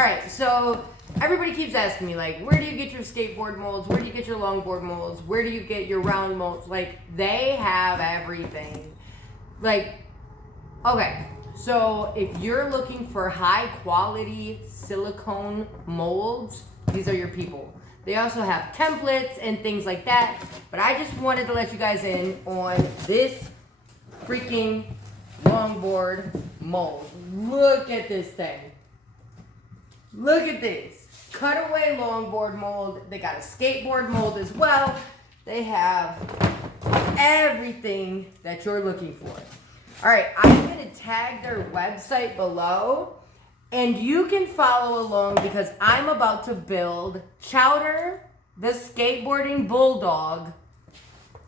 right, so everybody keeps asking me, like, where do you get your skateboard molds? Where do you get your longboard molds? Where do you get your round molds? Like, they have everything. Like, okay, so if you're looking for high quality silicone molds, these are your people. They also have templates and things like that, but I just wanted to let you guys in on this freaking longboard mold. Look at this thing. Look at this. Cutaway longboard mold. They got a skateboard mold as well. They have everything that you're looking for. All right, I'm going to tag their website below, and you can follow along because I'm about to build Chowder, the skateboarding bulldog,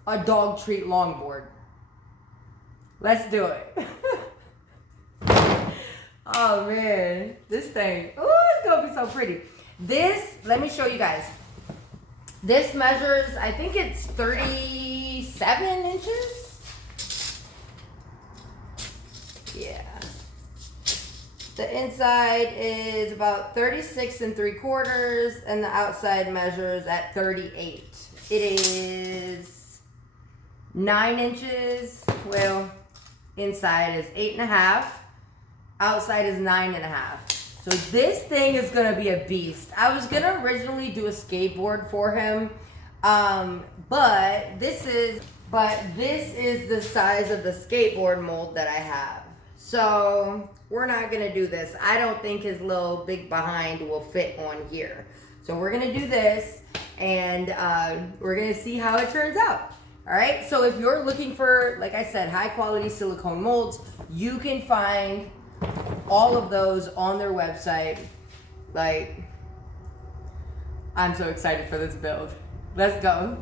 a dog treat longboard. Let's do it. Oh man, this thing, ooh, it's gonna be so pretty. This, let me show you guys. This measures, I think it's 37 inches. Yeah. The inside is about 36 3/4 and the outside measures at 38. It is 9 inches. Well, inside is 8.5. Outside is 9.5. So this thing is gonna be a beast. I was gonna originally do a skateboard for him, but this is the size of the skateboard mold that I have. So we're not gonna do this. I don't think his little big behind will fit on here. So we're gonna do this, and we're gonna see how it turns out. All right, so if you're looking for, like I said, high quality silicone molds, you can find all of those on their website. Like, I'm so excited for this build. Let's go.